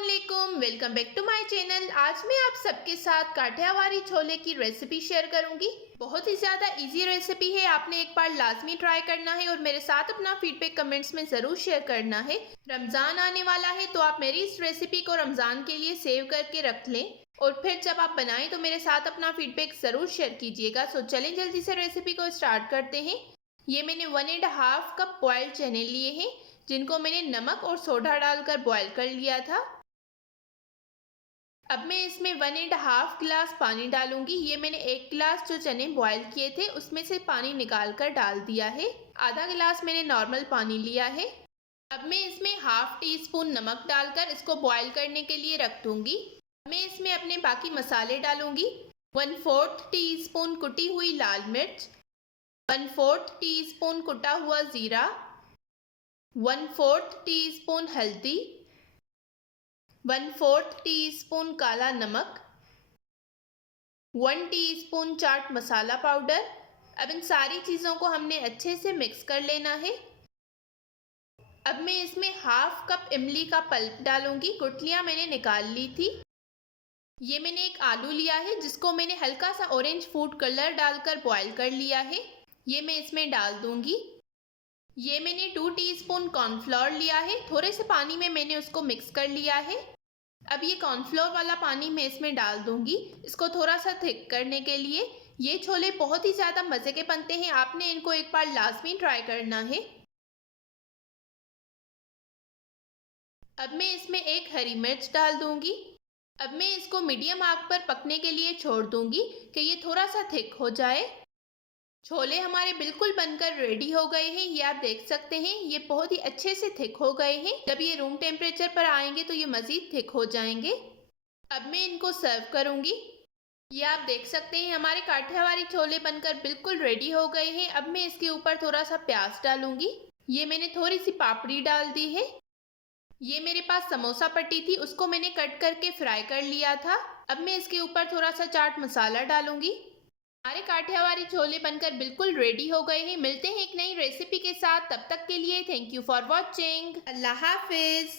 अस्सलाम welcome back to my channel. आज मैं आप सबके साथ काठियावाड़ी छोले की रेसिपी शेयर करूंगी। बहुत ही ज़्यादा इजी रेसिपी है, आपने एक बार लाजमी ट्राई करना है और मेरे साथ अपना फीडबैक कमेंट्स में ज़रूर शेयर करना है। रमज़ान आने वाला है तो आप मेरी इस रेसिपी को रमज़ान के लिए सेव करके रख लें और फिर जब आप बनाएं तो मेरे साथ अपना फीडबैक ज़रूर शेयर कीजिएगा। सो चलें जल्दी से रेसिपी को स्टार्ट करते हैं। ये मैंने 1.5 कप बॉयल्ड चने लिए हैं जिनको मैंने नमक और सोडा डालकर बॉयल कर लिया था। अब मैं इसमें 1.5 गिलास पानी डालूंगी। ये मैंने 1 गिलास जो चने बॉयल किए थे उसमें से पानी निकाल कर डाल दिया है। आधा गिलास मैंने नॉर्मल पानी लिया है। अब मैं इसमें हाफ टी स्पून नमक डालकर इसको बॉयल करने के लिए रख दूंगी। मैं इसमें अपने बाकी मसाले डालूंगी। 1/4 टी स्पून कुटी हुई लाल मिर्च, 1/4 टी स्पून कुटा हुआ ज़ीरा, 1/4 टी स्पून हल्दी, 1/4 टी स्पून काला नमक, 1 टीस्पून चाट मसाला पाउडर। अब इन सारी चीज़ों को हमने अच्छे से मिक्स कर लेना है। अब मैं इसमें हाफ कप इमली का पल्प डालूंगी। गुठलियाँ मैंने निकाल ली थी। ये मैंने एक आलू लिया है जिसको मैंने हल्का सा ऑरेंज फूड कलर डालकर बॉयल कर लिया है। ये मैं इसमें डाल दूंगी। ये मैंने 2 टीस्पून कॉर्नफ्लोर लिया है, थोड़े से पानी में मैंने उसको मिक्स कर लिया है। अब ये कॉर्नफ्लोर वाला पानी मैं इसमें डाल दूंगी इसको थोड़ा सा थिक करने के लिए। ये छोले बहुत ही ज़्यादा मज़े के बनते हैं, आपने इनको एक बार लाजमी ट्राई करना है। अब मैं इसमें एक हरी मिर्च डाल दूंगी। अब मैं इसको मीडियम आग पर पकने के लिए छोड़ दूंगी कि ये थोड़ा सा थिक हो जाए। छोले हमारे बिल्कुल बनकर रेडी हो गए हैं। ये आप देख सकते हैं, ये बहुत ही अच्छे से थिक हो गए हैं। जब ये रूम टेम्परेचर पर आएंगे तो ये मज़ीद थिक हो जाएंगे। अब मैं इनको सर्व करूंगी। ये आप देख सकते हैं हमारे काठियावाड़ी छोले बनकर बिल्कुल रेडी हो गए हैं। अब मैं इसके ऊपर थोड़ा सा प्याज डालूंगी। ये मैंने थोड़ी सी पापड़ी डाल दी है। ये मेरे पास समोसा पट्टी थी, उसको मैंने कट करके फ्राई कर लिया था। अब मैं इसके ऊपर थोड़ा सा चाट मसाला डालूंगी। हमारे काठियावाड़ी छोले बनकर बिल्कुल रेडी हो गए हैं। मिलते हैं एक नई रेसिपी के साथ, तब तक के लिए thank you for watching. Allah Hafiz.